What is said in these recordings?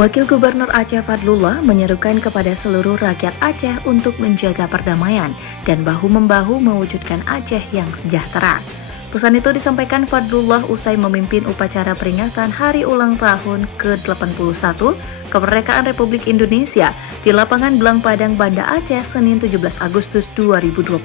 Wakil Gubernur Aceh Fadlullah menyerukan kepada seluruh rakyat Aceh untuk menjaga perdamaian dan bahu-membahu mewujudkan Aceh yang sejahtera. Pesan itu disampaikan Fadlullah usai memimpin upacara peringatan Hari Ulang Tahun ke-81 Kemerdekaan Republik Indonesia di Lapangan Belang Padang, Banda Aceh, Senin 17 Agustus 2026.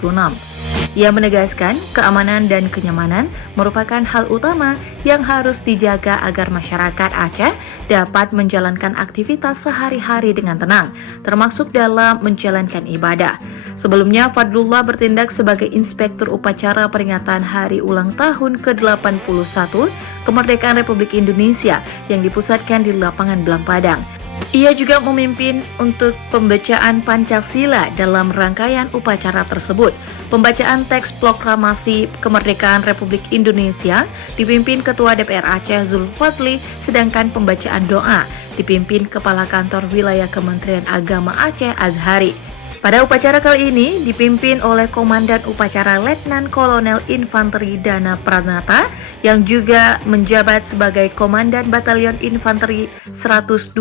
Ia menegaskan keamanan dan kenyamanan merupakan hal utama yang harus dijaga agar masyarakat Aceh dapat menjalankan aktivitas sehari-hari dengan tenang, termasuk dalam menjalankan ibadah. Sebelumnya, Fadlullah bertindak sebagai inspektur upacara peringatan Hari Ulang Tahun ke-81 Kemerdekaan Republik Indonesia yang dipusatkan di Lapangan Belang Padang. Ia juga memimpin untuk pembacaan Pancasila dalam rangkaian upacara tersebut. Pembacaan teks proklamasi kemerdekaan Republik Indonesia dipimpin Ketua DPR Aceh Zulfadli, sedangkan pembacaan doa dipimpin Kepala Kantor Wilayah Kementerian Agama Aceh Azhari. Pada upacara kali ini dipimpin oleh Komandan Upacara Letnan Kolonel Infanteri Dana Pranata yang juga menjabat sebagai Komandan Batalion Infanteri 112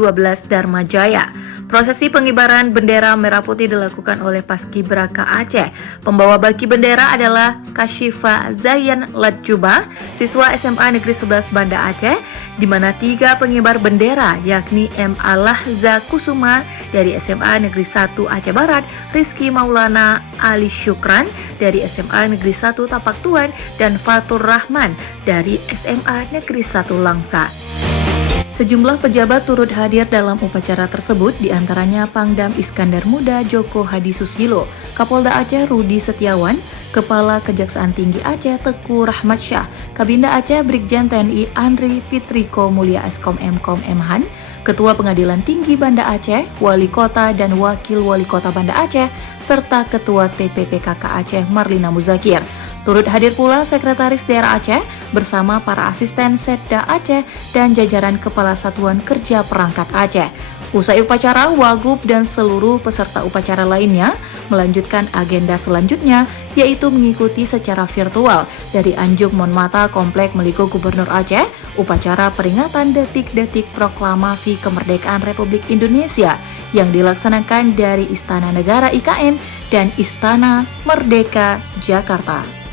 Dharma Jaya. Prosesi pengibaran bendera merah putih dilakukan oleh Paskibraka Aceh. Pembawa baki bendera adalah Kashifa Zayan Latjuba, siswa SMA Negeri 11 Banda Aceh, di mana 3 pengibar bendera yakni M. Alahza Kusuma dari SMA Negeri 1 Aceh Barat, Rizky Maulana Ali Syukran dari SMA Negeri 1 Tapak Tuan, dan Fatur Rahman dari SMA Negeri 1 Langsa. Sejumlah pejabat turut hadir dalam upacara tersebut, diantaranya Pangdam Iskandar Muda Joko Hadi Susilo, Kapolda Aceh Rudi Setiawan, Kepala Kejaksaan Tinggi Aceh Teku Rahmat Syah, Kabinda Aceh Brigjen TNI Andri Pitriko Mulia Eskom Mkom Mhan, Ketua Pengadilan Tinggi Banda Aceh, Wali Kota dan Wakil Wali Kota Banda Aceh, serta Ketua TPPKK Aceh Marlina Muzakir. Turut hadir pula Sekretaris Daerah Aceh bersama para asisten Setda Aceh dan jajaran Kepala Satuan Kerja Perangkat Aceh. Usai upacara, Wagub dan seluruh peserta upacara lainnya melanjutkan agenda selanjutnya, yaitu mengikuti secara virtual dari Anjuk Monmata Komplek Meliko Gubernur Aceh, upacara peringatan detik-detik proklamasi kemerdekaan Republik Indonesia yang dilaksanakan dari Istana Negara IKN dan Istana Merdeka Jakarta.